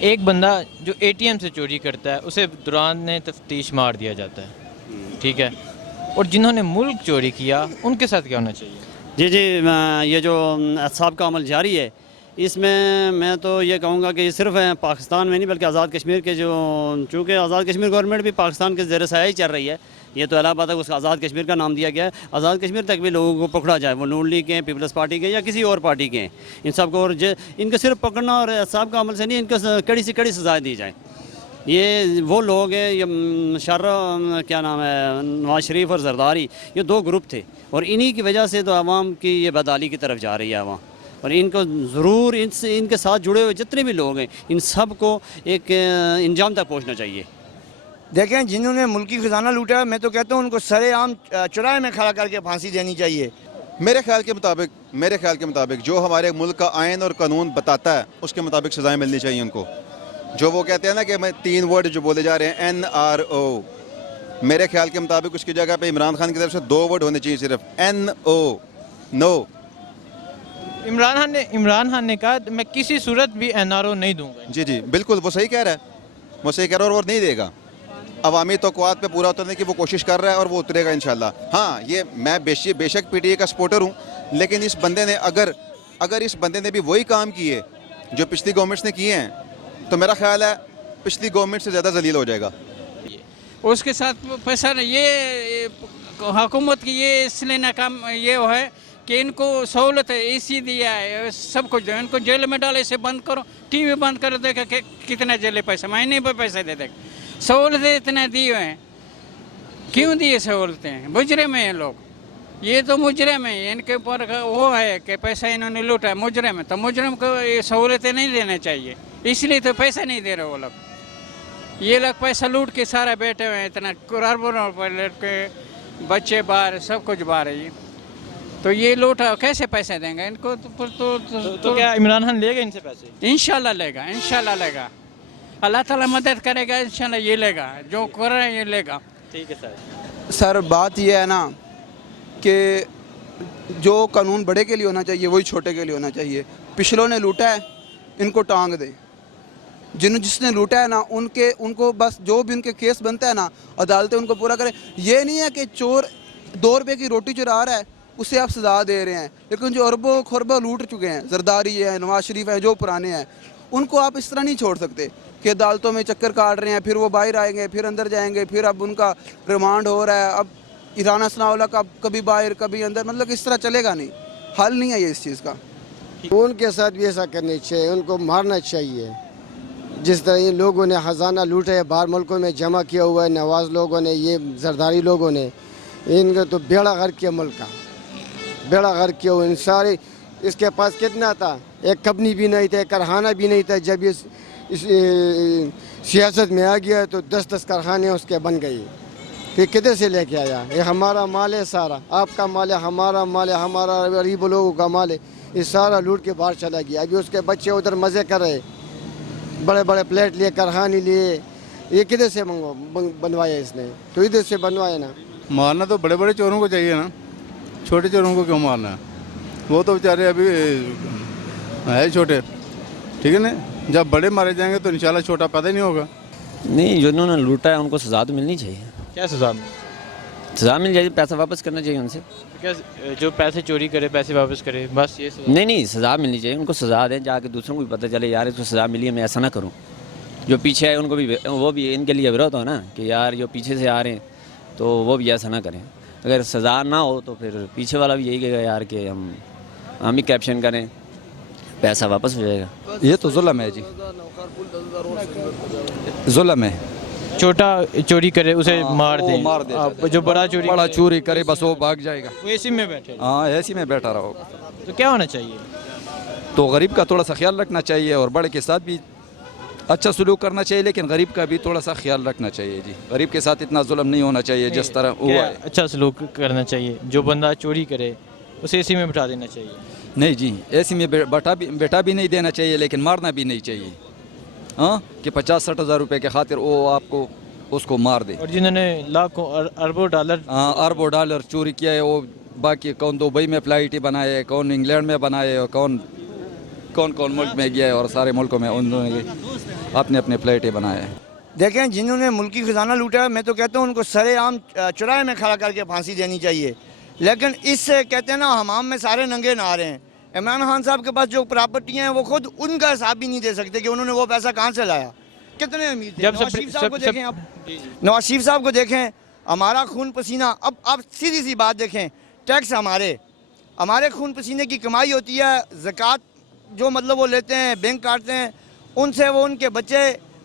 ایک بندہ جو اے ٹی ایم سے چوری کرتا ہے اسے دوران تفتیش مار دیا جاتا ہے، ٹھیک ہے، اور جنہوں نے ملک چوری کیا ان کے ساتھ کیا ہونا چاہیے؟ جی جی، یہ جو احتساب کا عمل جاری ہے، اس میں تو یہ کہوں گا کہ یہ صرف پاکستان میں نہیں بلکہ آزاد کشمیر کے چونکہ آزاد کشمیر گورنمنٹ بھی پاکستان کے زیر سایہ ہی چل رہی ہے، یہ تو الہ بات ہے، اس کا آزاد کشمیر کا نام دیا گیا ہے، آزاد کشمیر تک بھی لوگوں کو پکڑا جائے، وہ نون لیگ کے ہیں، پیپلز پارٹی کے ہیں یا کسی اور پارٹی کے ہیں، ان سب کو، اور ان کو صرف پکڑنا اور احتساب کا عمل سے نہیں، ان کو کڑی سے کڑی سزائیں دی جائیں۔ یہ وہ لوگ ہیں، یہ کیا نام ہے، نواز شریف اور زرداری، یہ دو گروپ تھے، اور انہی کی وجہ سے تو عوام کی یہ بدحالی کی طرف جا رہی ہے عوام، اور ان کو ضرور ان کے ساتھ جڑے ہوئے جتنے بھی لوگ ہیں ان سب کو ایک انجام تک پہنچنا چاہیے۔ دیکھیں، جنہوں نے ملکی خزانہ لوٹا ہے، میں تو کہتا ہوں ان کو سرے عام چوراہے میں کھڑا کر کے پھانسی دینی چاہیے۔ میرے خیال کے مطابق جو ہمارے ملک کا آئین اور قانون بتاتا ہے اس کے مطابق سزائیں ملنی چاہیے ان کو۔ جو وہ کہتے ہیں نا کہ 3 ورڈ جو بولے جا رہے ہیں NRO، میرے خیال کے مطابق اس کی جگہ پہ عمران خان کی طرف سے 2 ورڈ ہونے چاہیے، صرف NO، نو۔ عمران خان نے کہا میں کسی صورت بھی NRO نہیں دوں گا۔ جی جی بالکل، وہ صحیح کہہ رہا ہے، وہ صحیح کہہ رہا ہے، اور نہیں دے گا۔ عوامی توقعات پہ پورا اترنے کی وہ کوشش کر رہا ہے اور وہ اترے گا انشاءاللہ۔ ہاں، یہ میں بے شک PTI کا سپورٹر ہوں، لیکن اس بندے نے اگر اس بندے نے بھی وہی کام کیے جو پچھلی گورنمنٹس نے کیے ہیں تو میرا خیال ہے پچھلی گورنمنٹ سے زیادہ ذلیل ہو جائے گا۔ اس کے ساتھ پیسہ یہ حکومت کی یہ اس لیے ناکام یہ ہے کہ ان کو سہولت ہے، AC دیا ہے، سب کچھ دیا، ان کو جیل میں ڈالے، اسے بند کرو، ٹی وی بند کرو، دیکھا کہ کتنا جیلے پیسہ مہینے پہ پیسہ دے دے، سہولتیں اتنا دی ہوئے ہیں، کیوں دیے سہولتیں؟ مجرم ہیں یہ لوگ، یہ تو مجرم ہیں، ان کے اوپر وہ ہے کہ پیسہ انہوں نے لوٹا ہے، مجرم ہے، تو مجرم کو یہ سہولتیں نہیں دینا چاہیے، اس لیے تو پیسہ نہیں دے رہے وہ لوگ۔ یہ لوگ پیسہ لوٹ کے سارا بیٹھے ہوئے ہیں، اتنا اربوں روپے لوٹ کے، بچے باہر، سب کچھ باہر ہے، تو یہ لوٹا کیسے پیسے دیں گے ان کو؟ تو کیا عمران خان لے گا ان سے پیسے؟ انشاءاللہ لے گا، انشاءاللہ لے گا، اللہ تعالیٰ مدد کرے گا، انشاءاللہ یہ لے گا، جو کر رہے ہیں یہ لے گا۔ ٹھیک ہے سر۔ سر بات یہ ہے نا کہ جو قانون بڑے کے لیے ہونا چاہیے وہی چھوٹے کے لیے ہونا چاہیے۔ پچھلوں نے لوٹا ہے، ان کو ٹانگ دیں، جس نے لوٹا ہے نا ان کو بس جو بھی ان کے کیس بنتا ہے نا عدالتیں ان کو پورا کریں۔ یہ نہیں ہے کہ چور 2 روپے کی روٹی چرا رہا ہے اسے آپ سزا دے رہے ہیں، لیکن جو اربوں خربوں لوٹ چکے ہیں، زرداری ہے، نواز شریف ہیں، جو پرانے ہیں، ان کو آپ اس طرح نہیں چھوڑ سکتے کہ عدالتوں میں چکر کاٹ رہے ہیں، پھر وہ باہر آئیں گے، پھر اندر جائیں گے، پھر اب ان کا ریمانڈ ہو رہا ہے، اب ایران ثناء اللہ کا کبھی باہر کبھی اندر، مطلب اس طرح چلے گا نہیں، حل نہیں ہے یہ اس چیز کا۔ ان کے ساتھ بھی ایسا کرنا چاہیے، ان کو مارنا چاہیے، جس طرح ان لوگوں نے خزانہ لوٹا ہے، باہر ملکوں میں جمع کیا ہوا ہے، نواز لوگوں نے، یہ زرداری لوگوں نے، ان کا تو بیڑا غرق کیا، ملک کا بیڑا غرق کیا ہوا، ان سارے، اس کے پاس کتنا تھا، ایک کمپنی بھی نہیں تھا، ایک کارخانہ بھی نہیں تھا، جب یہ اس سیاست میں آ گیا تو 10 کارخانے اس کے بن گئی، یہ کدھر سے لے کے آیا؟ یہ ہمارا مال ہے سارا، آپ کا مال ہے، ہمارا مال ہے، ہمارا غریب لوگوں کا مال ہے، یہ سارا لوٹ کے باہر چلا گیا، ابھی اس کے بچے ادھر مزے کر رہے، بڑے بڑے پلیٹ لیے، کارخانے لیے، یہ کدھر سے بنوایا اس نے؟ تو ادھر سے بنوایا نا۔ مارنا تو بڑے بڑے چوروں کو چاہیے نا، چھوٹے چوروں کو کیوں مارنا ہے؟ وہ تو بیچارے ابھی ہے چھوٹے، ٹھیک ہے نا، جب بڑے مارے جائیں گے تو انشاءاللہ چھوٹا پیدا ہی نہیں ہوگا۔ نہیں، جنہوں نے لوٹا ہے ان کو سزا تو ملنی چاہیے، کیا سزا؟ سزا مل جائے، پیسہ واپس کرنا چاہیے ان سے۔ کیا جو پیسے چوری کرے پیسے واپس کرے، بس یہ سزا؟ نہیں، سزا ملنی چاہیے، ان کو سزا دیں، جا کے دوسروں کو بھی پتہ چلے یار اس کو سزا ملی ہے، میں ایسا نہ کروں۔ جو پیچھے آئے ان کو بھی، وہ بھی ان کے لیے عبرت ہو نا کہ یار جو پیچھے سے آ رہے ہیں تو وہ بھی ایسا نہ کریں۔ اگر سزا نہ ہو تو پھر پیچھے والا بھی یہی کہے گا یار کہ ہم ہی کیپشن کریں، پیسہ واپس ہو جائے گا۔ یہ تو ظلم ہے جی، ظلم ہے۔ چھوٹا چوری کرے اسے مار دیں، مار دے، جو بڑا چوری کرے بس وہ بھاگ جائے گا، وہ اسی میں بیٹھے، ہاں ایسی میں بیٹھا رہو۔ تو کیا ہونا چاہیے؟ تو غریب کا تھوڑا سا خیال رکھنا چاہیے، اور بڑے کے ساتھ بھی اچھا سلوک کرنا چاہیے، لیکن غریب کا بھی تھوڑا سا خیال رکھنا چاہیے جی، غریب کے ساتھ اتنا ظلم نہیں ہونا چاہیے جس طرح ہوا ہے۔ اچھا سلوک کرنا چاہیے، جو بندہ چوری کرے اسے اسی میں بٹھا دینا چاہیے؟ نہیں جی، ایسی میں بیٹا بھی نہیں دینا چاہیے، لیکن مارنا بھی نہیں چاہیے، ہاں کہ 50-60 ہزار روپے کے خاطر وہ آپ کو اس کو مار دے۔ اور جنہوں نے لاکھوں اربوں ڈالر چوری کیا ہے، وہ باقی کون دبئی میں فلائٹ بنائے، کون انگلینڈ میں بنائے، कौन कौन मुल्क में गया है और सारे मुल्कों में उन्होंने अपने अपने प्लेटें बनाए हैं। देखें, जिन्होंने मुल्की खजाना लूटा है, मैं तो कहता हूँ उनको सरेआम चौराहे में खड़ा करके फांसी देनी चाहिए। लेकिन इससे कहते हैं ना, हमाम में सारे नंगे नहा रहे हैं। इमरान खान साहब के पास जो प्रॉपर्टियाँ हैं वो खुद उनका हिसाब भी नहीं दे सकते कि उन्होंने वो पैसा कहाँ से लाया, कितने अमीर थे। नवाज शरीफ साहब को देखें, आप नवाज शरीफ साहब को देखें, हमारा खून पसीना। अब आप सीधी सी बात देखें, टैक्स हमारे खून पसीने की कमाई होती है, ज़कात जो मतलब वो लेते हैं, बैंक काटते हैं, उनसे वो उनके बच्चे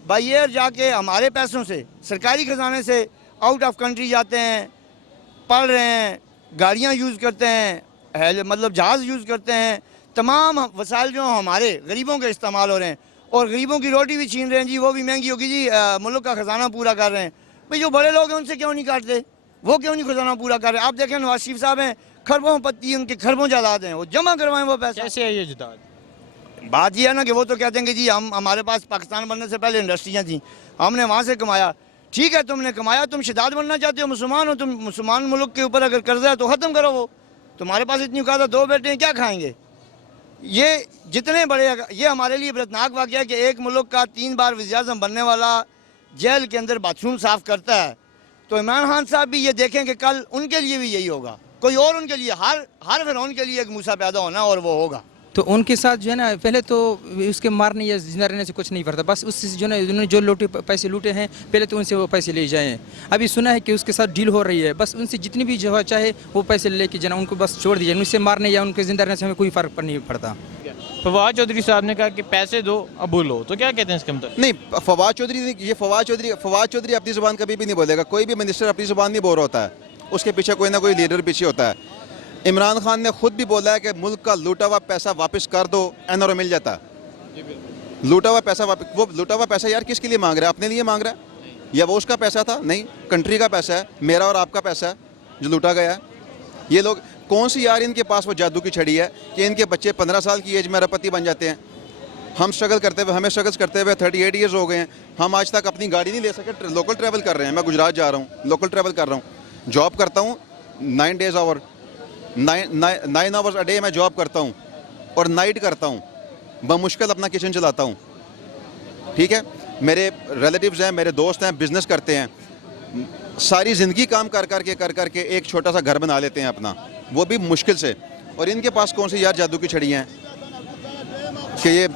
बाई एयर जाके हमारे पैसों से, सरकारी ख़जाने से आउट ऑफ कंट्री जाते हैं, पढ़ रहे हैं, गाड़ियाँ यूज़ करते हैं, मतलब जहाज़ यूज़ करते हैं। तमाम वसाइल जो हमारे गरीबों के इस्तेमाल हो रहे हैं, और गरीबों की रोटी भी छीन रहे हैं जी, वो भी महंगी होगी जी, मुल्क का ख़जाना पूरा कर रहे हैं। भाई जो बड़े लोग हैं उनसे क्यों नहीं काटते, वो क्यों नहीं खजाना पूरा कर रहे? आप देखें नवाज शरीफ साहब हैं, खरबों पत्ती उनके, खरबों जायदाद हैं, वो जमा करवाएं वो पैसा। कैसे है ये जायदाद? बात ये है ना कि वो तो कहते हैं कि जी हमारे पास पाकिस्तान बनने से पहले इंडस्ट्रियाँ थी, हमने वहाँ से कमाया। ठीक है, तुमने कमाया, तुम शहजाद बनना चाहते हो, मुसलमान हो, तुम मुसलमान मुल्क के ऊपर अगर कर्जा है तो ख़त्म करो वो। तुम्हारे पास इतनी औकात है, 2 बेटे हैं, क्या खाएंगे? ये जितने बड़े, ये हमारे लिए बरतनाक वाक़या है कि एक मुल्क का 3 बार वज़ीर-ए-आज़म बनने वाला जेल के अंदर बाथरूम साफ़ करता है। तो इमरान खान साहब भी ये देखें कि कल उनके लिए भी यही होगा, कोई और उनके लिए, हर फिरौन के लिए एक मूसा पैदा होना, और वो होगा। तो उनके साथ जो है ना, पहले तो उसके मारने या जिंदा रहने से कुछ नहीं पड़ता, बस उससे जो है उन्होंने जो पैसे लूटे हैं, पहले तो उनसे वो पैसे ले जाएं। अभी सुना है कि उसके साथ डील हो रही है, बस उनसे जितनी भी जो चाहे वो पैसे लेके जाना, उनको बस छोड़ दीजिए। उनसे मारने या उनके जिंदा रहने से हमें कोई फ़र्क नहीं पड़ता। फवाद चौधरी साहब ने कहा कि पैसे दो अबू लो, तो क्या कहते हैं इसके मतलब? नहीं, फवाद चौधरी अपनी ज़ुबान कभी भी नहीं बोलेगा। कोई भी मिनिस्टर अपनी ज़ुबान नहीं बोल रहा होता है, उसके पीछे कोई ना कोई लीडर पीछे होता है। इमरान खान ने खुद भी बोला है कि मुल्क का लूटा हुआ पैसा वापस कर दो, एनआरओ मिल जाता है। लूटा हुआ पैसा वापस, वो लूटा हुआ पैसा यार किसके लिए मांग रहा है? अपने लिए मांग रहा है या वो उसका पैसा था? नहीं, कंट्री का पैसा है, मेरा और आपका पैसा है जो लूटा गया है। ये लोग कौन सी यार इनके पास वो जादू की छड़ी है कि इनके बच्चे 15 साल की एज में अरबपति बन जाते हैं। हम स्ट्रगल करते हुए, हमें स्ट्रगल्स करते हुए 38 ईयर्स हो गए हैं, हम आज तक अपनी गाड़ी नहीं ले सके, लोकल ट्रैवल कर रहे हैं। मैं गुजरात जा रहा हूँ, लोकल ट्रैवल कर रहा हूँ, जॉब करता हूँ 9 आवर्स अ डे मैं जॉब करता हूँ और नाइट करता हूँ, बमुश्किल अपना किचन चलाता हूँ। ठीक है, मेरे रिलेटिव्स हैं, मेरे दोस्त हैं, बिज़नेस करते हैं, सारी ज़िंदगी काम कर करके एक छोटा सा घर बना लेते हैं अपना, वो भी मुश्किल से। और इनके पास कौन सी यार जादू की छड़ियाँ हैं कि ये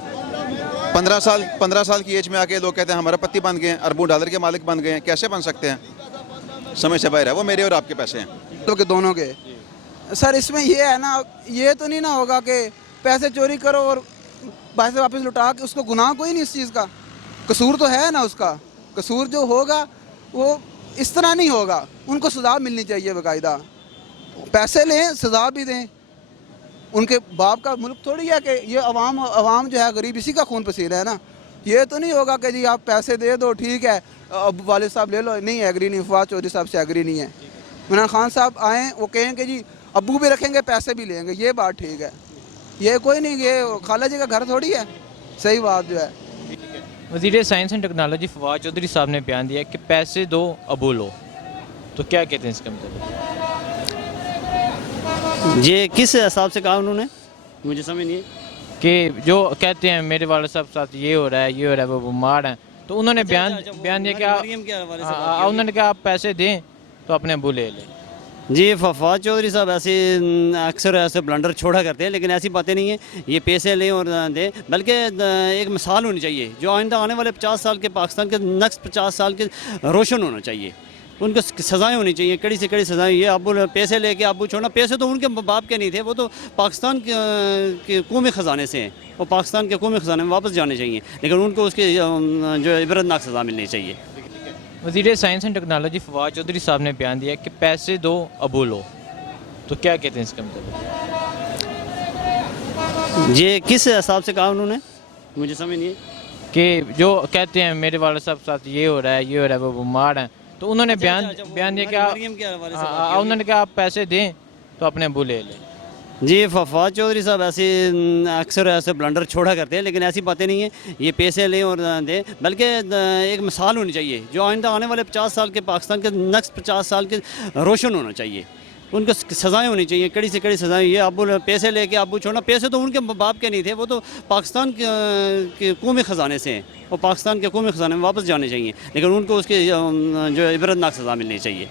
15 साल की एज में आके लोग कहते हैं हम अरबपति बन गए हैं, अरबों डॉलर के मालिक बन गए हैं। कैसे बन सकते हैं? समझ से बाहर है। वो मेरे और आपके पैसे हैं, तो के दोनों के। सर इसमें ये है ना, ये तो नहीं ना होगा कि पैसे चोरी करो और पैसे वापस लौटा के, उसको गुनाह कोई नहीं इस चीज़ का, कसूर तो है ना उसका। कसूर जो होगा वो इस तरह नहीं होगा, उनको सज़ा मिलनी चाहिए बाकायदा। पैसे लें, सज़ा भी दें। उनके बाप का मुल्क थोड़ी है कि ये अवाम जो है गरीब, इसी का खून पसीना है ना। ये तो नहीं होगा कि जी आप पैसे दे दो, ठीक है, अब वाले साहब ले लो, नहीं एग्री नहीं, फवाद चौधरी साहब से एग्री नहीं है। इमरान खान साहब आएँ, वो कहें कि जी अब्बू भी रखेंगे, पैसे भी लेंगे, ये बात ठीक है। ये कोई नहीं, ये खाला जी का घर थोड़ी है। सही बात जो है। वज़ीर science and technology Fawad Chaudhry साहब ने बयान दिया कि पैसे दो अबू लो, तो क्या कहते हैं इसका मतलब? ये किस हिसाब से कहा उन्होंने, मुझे समझ नहीं है। कि जो कहते हैं मेरे वाले साहब साथ ये हो रहा है, ये हो रहा है, वो बीमार हैं, तो उन्होंने बयान दिया कि उन्होंने कहा आप पैसे दें तो अपने अबू ले लें। जी, फवाद चौधरी साहब ऐसे अक्सर ऐसे ब्लंडर छोड़ा करते हैं, लेकिन ऐसी बातें नहीं है। ये पैसे लें और दें, बल्कि एक मिसाल होनी चाहिए जो आइंदा आने वाले 50 साल के पाकिस्तान के नेक्स्ट 50 साल के रोशन होना चाहिए। उनको सज़ाएँ होनी चाहिए, कड़ी से कड़ी सज़ाएँ। ये अबू पैसे लेके अबू छोड़ना, पैसे तो उनके बाप के नहीं थे, वो तो पाकिस्तान के कौमी ख़जाने से हैं, वो पाकिस्तान के कौमी ख़जाने में वापस जाने चाहिए, लेकिन उनको उसके जो इबरतनाक सज़ा मिलनी चाहिए। वज़ीर science and technology Fawad Chaudhry साहब ने बयान दिया कि पैसे दो अबू लो, तो क्या कहते हैं इसका मतलब? ये किस हिसाब से कहा उन्होंने, मुझे समझ नहीं है। कि जो कहते हैं मेरे वाले साहब साथ ये हो रहा है, ये हो रहा है, वो बीमार हैं, तो उन्होंने बयान दिया कि उन्होंने कहा आप पैसे दें तो अपने अबू ले लें। जी, फवाद चौधरी साहब ऐसे अक्सर ऐसे ब्लंडर छोड़ा करते हैं, लेकिन ऐसी बातें नहीं है। ये पैसे लें और दें, बल्कि एक मिसाल होनी चाहिए जो आइंदा आने वाले 50 साल के पाकिस्तान के नेक्स्ट 50 साल के रोशन होना चाहिए। ان کو سزائیں ہونی چاہیے، کڑی سے کڑی سزائیں. یہ ابو پیسے لے کے ابو چھوڑنا، پیسے تو ان کے باپ کے نہیں تھے، وہ تو پاکستان کے قومی خزانے سے ہیں، وہ پاکستان کے قومی خزانے میں واپس جانے چاہیے، لیکن ان کو اس کی جو عبرتناک سزا ملنی چاہیے.